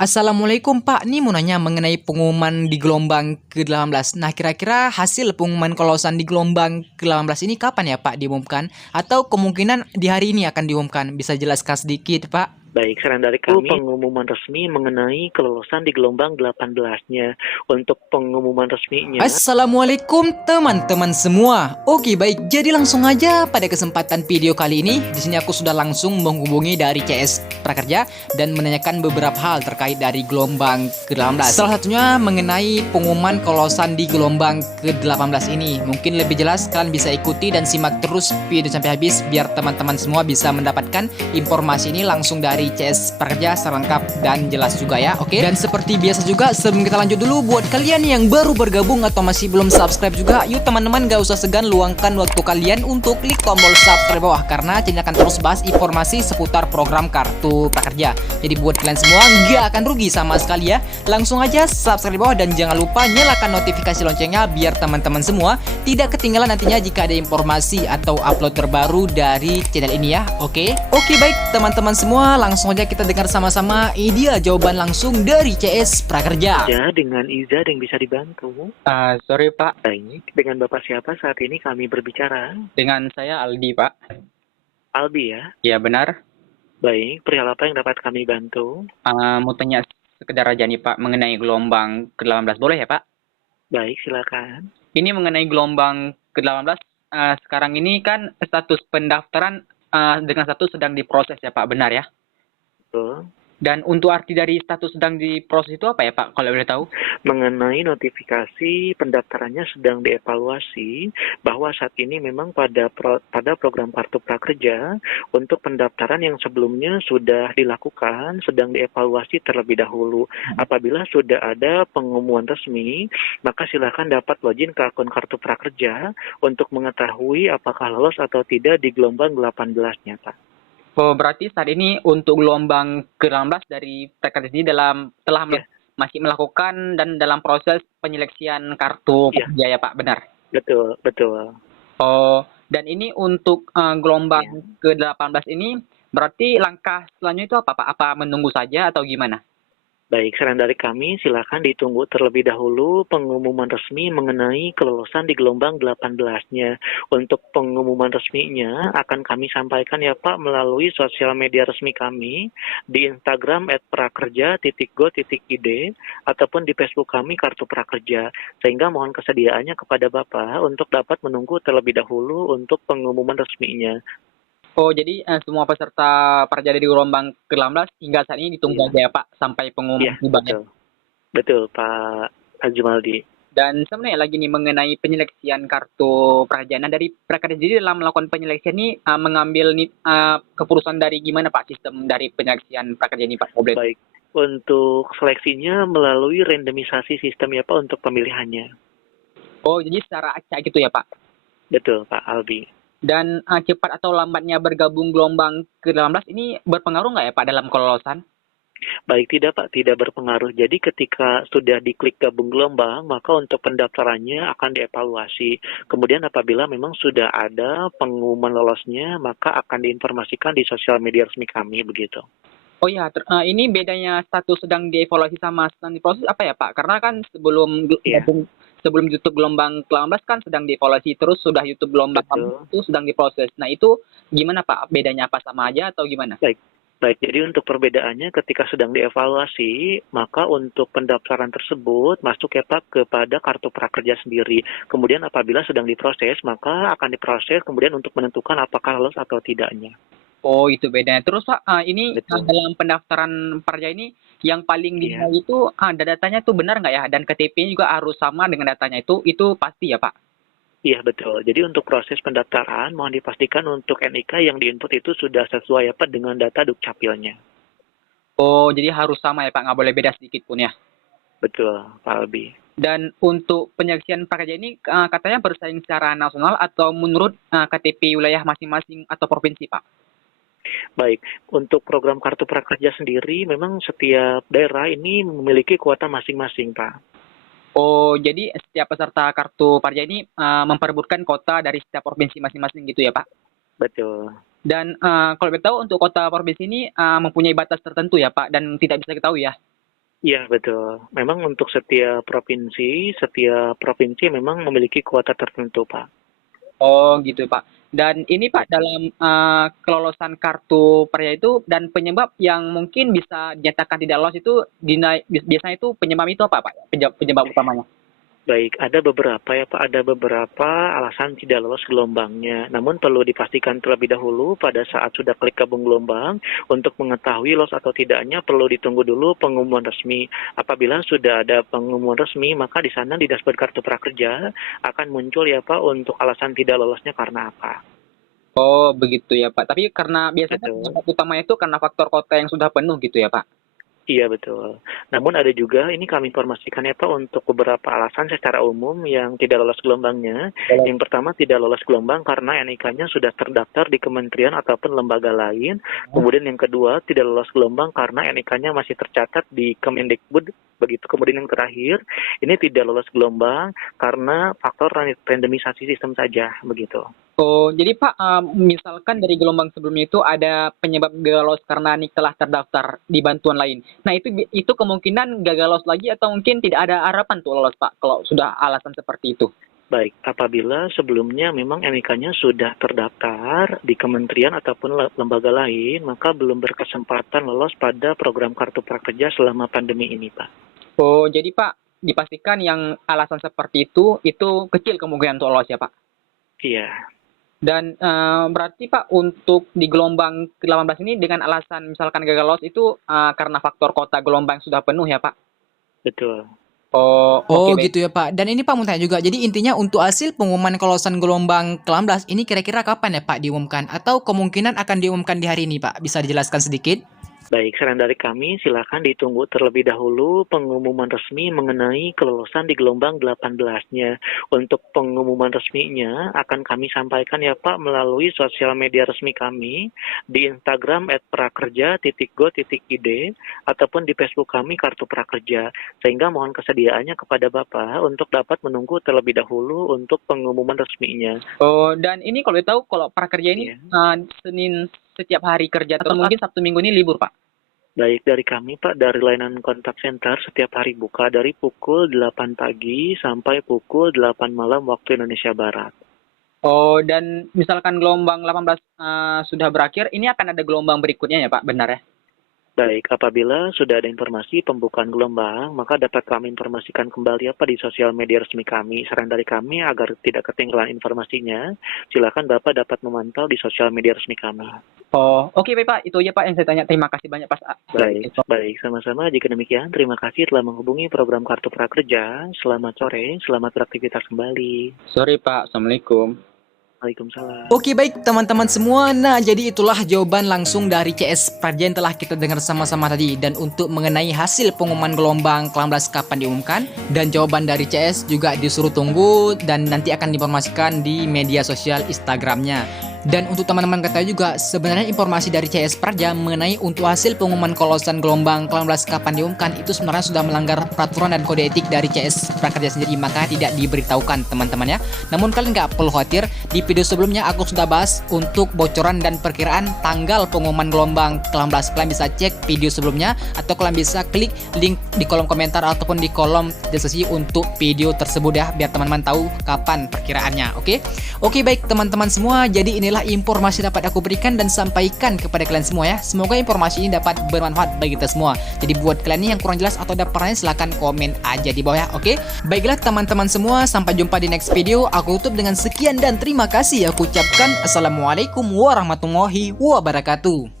Assalamualaikum Pak, ini mau nanya mengenai pengumuman di gelombang ke-18. Nah, kira-kira hasil pengumuman kelolosan di gelombang ke-18 ini kapan ya Pak diumumkan? Atau kemungkinan di hari ini akan diumumkan? Bisa jelaskan sedikit Pak? Baik, saran dari kami pengumuman resmi mengenai kelolosan di gelombang 18-nya. Untuk pengumuman resminya, Assalamualaikum teman-teman semua. Oke baik, jadi langsung aja pada kesempatan video kali ini. Di sini aku sudah langsung menghubungi dari CS Prakerja dan menanyakan beberapa hal terkait dari gelombang ke-18. Salah satunya mengenai pengumuman kelolosan di gelombang ke-18 ini. Mungkin lebih jelas kalian bisa ikuti dan simak terus video sampai habis biar teman-teman semua bisa mendapatkan informasi ini langsung dari CS Prakerja secara lengkap dan jelas juga ya. Oke. Dan seperti biasa juga sebelum kita lanjut dulu, buat kalian yang baru bergabung atau masih belum subscribe juga, yuk teman-teman gak usah segan luangkan waktu kalian untuk klik tombol subscribe bawah, karena channel akan terus bahas informasi seputar program kartu prakerja. Jadi buat kalian semua gak akan rugi sama sekali ya. Langsung aja subscribe bawah dan jangan lupa nyalakan notifikasi loncengnya biar teman-teman semua tidak ketinggalan nantinya jika ada informasi atau upload terbaru dari channel ini ya. Oke baik teman-teman semua, langsung aja kita dengar sama-sama dia jawaban langsung dari CS Prakerja. ya dengan Iza yang bisa dibantu. Sorry Pak, Baik, dengan Bapak siapa saat ini kami berbicara? dengan saya Aldi Pak. Albi ya? Ya benar. Baik, perihal apa yang dapat kami bantu? Mau tanya sekedar aja nih Pak mengenai gelombang ke-18, boleh ya Pak? Baik, silakan. Ini mengenai gelombang ke-18, sekarang ini kan status pendaftaran dengan status sedang diproses ya Pak, benar ya? Betul. Dan untuk arti dari status sedang diproses itu apa ya Pak, kalau boleh tahu? Mengenai notifikasi pendaftarannya sedang dievaluasi bahwa saat ini memang pada program Kartu Prakerja untuk pendaftaran yang sebelumnya sudah dilakukan sedang dievaluasi terlebih dahulu. Apabila sudah ada pengumuman resmi, maka silakan dapat login ke akun Kartu Prakerja untuk mengetahui apakah lolos atau tidak di gelombang 18-nya, Pak. Oh, berarti saat ini untuk gelombang ke-18 dari Prakerja ini telah Ya, masih melakukan dan dalam proses penyeleksian kartu ya, prakerja ya Pak, benar? betul, betul. Oh, dan ini untuk gelombang Ya. ke-18 ini berarti langkah selanjutnya itu apa Pak? Apa menunggu saja atau gimana? Baik, saran dari kami silakan ditunggu terlebih dahulu pengumuman resmi mengenai kelolosan di gelombang 18-nya. Untuk pengumuman resminya akan kami sampaikan ya Pak melalui sosial media resmi kami di Instagram @prakerja.go.id ataupun di Facebook kami Kartu Prakerja. Sehingga mohon kesediaannya kepada Bapak untuk dapat menunggu terlebih dahulu untuk pengumuman resminya. Oh, jadi semua peserta prakerja di gelombang ke-18 hingga saat ini ditunggu Iya, aja ya Pak sampai iya, pengumuman tiba ya. betul. Betul Pak Ajumaldi. Dan sebenarnya lagi nih mengenai penyeleksian kartu prakerja. Nah, dari prakerja jadi dalam melakukan penyeleksian ini mengambil nih keputusan dari gimana Pak sistem dari penyeleksian prakerja ini Pak? Boleh. Baik, untuk seleksinya melalui randomisasi sistem ya Pak untuk pemilihannya. Oh, jadi secara acak gitu ya Pak. Betul Pak Albi. Dan cepat atau lambatnya bergabung gelombang ke-18 ini berpengaruh nggak ya Pak dalam kelolosan? Baik, tidak Pak, tidak berpengaruh. Jadi ketika sudah diklik gabung gelombang, maka untuk pendaftarannya akan dievaluasi. Kemudian apabila memang sudah ada pengumuman lolosnya, maka akan diinformasikan di sosial media resmi kami begitu. Oh ya, ini bedanya status sedang dievaluasi sama sedang diproses apa ya Pak? Karena kan Iya, sebelum YouTube gelombang ke-18 kan sedang dievaluasi, terus sudah YouTube gelombang betul. itu sedang diproses. Nah itu gimana Pak? Bedanya apa sama aja atau gimana? Baik. Baik, jadi untuk perbedaannya ketika sedang dievaluasi, maka untuk pendaftaran tersebut masuk ya Pak kepada kartu prakerja sendiri. Kemudian apabila sedang diproses, maka akan diproses kemudian untuk menentukan apakah lolos atau tidaknya. Oh itu bedanya. Terus Pak, ini Betul. dalam pendaftaran prakerja ini yang paling Iya. dinilai itu datanya tuh benar nggak ya? Dan KTP-nya juga harus sama dengan datanya itu pasti ya Pak? Iya, betul. Jadi untuk proses pendaftaran, mohon dipastikan untuk NIK yang diinput itu sudah sesuai ya Pak dengan data Dukcapilnya. Oh jadi harus sama ya Pak, nggak boleh beda sedikit pun ya? Betul, Pak Albi. Dan untuk penyeleksian prakerja ini katanya bersaing secara nasional atau menurut KTP wilayah masing-masing atau provinsi, Pak? Baik, untuk program Kartu Prakerja sendiri, memang setiap daerah ini memiliki kuota masing-masing, Pak. Oh, jadi setiap peserta kartu prakerja ini memperebutkan kota dari setiap provinsi masing-masing gitu ya, Pak? Betul. Dan kalau boleh tahu untuk kota provinsi ini mempunyai batas tertentu ya, Pak, dan tidak bisa diketahui ya? Iya, betul. Memang untuk setiap provinsi memang memiliki kuota tertentu, Pak. Oh gitu Pak. Dan ini Pak dalam kelolosan kartu prakerja itu dan penyebab yang mungkin bisa dinyatakan tidak lolos itu biasanya itu penyebab itu apa Pak? Penyebab utamanya? Baik, ada beberapa alasan tidak lolos gelombangnya. Namun perlu dipastikan terlebih dahulu pada saat sudah klik gabung gelombang, untuk mengetahui lolos atau tidaknya perlu ditunggu dulu pengumuman resmi. Apabila sudah ada pengumuman resmi, maka di sana di dashboard kartu prakerja akan muncul ya Pak untuk alasan tidak lolosnya karena apa. Oh begitu ya Pak. Tapi karena biasanya Betul. penyebab utamanya itu karena faktor kota yang sudah penuh gitu ya Pak. Iya betul. Namun ada juga, ini kami informasikan ya Pak, untuk beberapa alasan secara umum yang tidak lolos gelombangnya. Yang pertama, tidak lolos gelombang karena NIK-nya sudah terdaftar di kementerian ataupun lembaga lain. Kemudian yang kedua, tidak lolos gelombang karena NIK-nya masih tercatat di Kemendikbud. Begitu. Kemudian yang terakhir, ini tidak lolos gelombang karena faktor randomisasi sistem saja. Begitu. Oh, jadi Pak, misalkan dari gelombang sebelumnya itu ada penyebab gagal lolos karena NIK telah terdaftar di bantuan lain. Nah, itu kemungkinan gagal lolos lagi atau mungkin tidak ada harapan tuh lolos Pak kalau sudah alasan seperti itu. Baik, apabila sebelumnya memang NIK-nya sudah terdaftar di kementerian ataupun lembaga lain, maka belum berkesempatan lolos pada program Kartu Prakerja selama pandemi ini, Pak. Oh, jadi Pak, dipastikan yang alasan seperti itu kecil kemungkinan untuk lolos ya Pak. Iya, Dan berarti Pak untuk di gelombang ke-18 ini dengan alasan misalkan gagal lolos itu karena faktor kota gelombang sudah penuh ya Pak? betul. Oh, Oh oke baik. gitu ya Pak. Dan ini Pak mau tanya juga. Jadi intinya untuk hasil pengumuman kelolosan gelombang ke-18 ini kira-kira kapan ya Pak diumumkan? Atau kemungkinan akan diumumkan di hari ini Pak? Bisa dijelaskan sedikit? Baik, saran dari kami, silakan ditunggu terlebih dahulu pengumuman resmi mengenai kelolosan di gelombang 18-nya. Untuk pengumuman resminya akan kami sampaikan ya Pak melalui sosial media resmi kami di Instagram @prakerja.go.id ataupun di Facebook kami Kartu Prakerja. Sehingga mohon kesediaannya kepada Bapak untuk dapat menunggu terlebih dahulu untuk pengumuman resminya. Oh, dan ini kalau tahu kalau prakerja ini Iya. Senin setiap hari kerja atau mungkin Sabtu Minggu ini libur Pak? Baik, dari kami Pak, dari layanan kontak center setiap hari buka dari pukul 8 pagi sampai pukul 8 malam waktu Indonesia Barat. Oh, dan misalkan gelombang 18 sudah berakhir, ini akan ada gelombang berikutnya ya Pak, benar ya? Baik, apabila sudah ada informasi pembukaan gelombang, maka dapat kami informasikan kembali apa di sosial media resmi kami. Saran dari kami agar tidak ketinggalan informasinya, silakan Bapak dapat memantau di sosial media resmi kami. Oh, oke baik Pak, itu aja Pak yang saya tanya. Terima kasih banyak Pak. Baik, sama-sama. Jika demikian, terima kasih telah menghubungi program Kartu Prakerja. Selamat sore, selamat beraktivitas kembali. Sorry Pak, Assalamualaikum. Waalaikumsalam. Oke baik teman-teman semua. Nah jadi itulah jawaban langsung dari CS Prakerja yang telah kita dengar sama-sama tadi. Dan untuk mengenai hasil pengumuman gelombang ke-18 kapan diumumkan, dan jawaban dari CS juga disuruh tunggu dan nanti akan diinformasikan di media sosial Instagramnya. Dan untuk teman-teman ketahui juga sebenarnya informasi dari CS Prakerja mengenai untuk hasil pengumuman kelolosan gelombang ke-18 kapan diumumkan itu sebenarnya sudah melanggar peraturan dan kode etik dari CS Prakerja sendiri, maka tidak diberitahukan teman-teman ya. Namun kalian nggak perlu khawatir, di video sebelumnya aku sudah bahas untuk bocoran dan perkiraan tanggal pengumuman gelombang ke-18. Kalian bisa cek video sebelumnya atau kalian bisa klik link di kolom komentar ataupun di kolom deskripsi untuk video tersebut ya, biar teman-teman tahu kapan perkiraannya. Oke baik teman-teman semua, jadi inilah informasi dapat aku berikan dan sampaikan kepada kalian semua ya. Semoga informasi ini dapat bermanfaat bagi kita semua. Jadi buat kalian nih yang kurang jelas atau ada pertanyaan silahkan komen aja di bawah ya. Oke, baiklah teman-teman semua, sampai jumpa di next video. Aku tutup dengan sekian dan terima kasih aku ucapkan. Assalamualaikum warahmatullahi wabarakatuh.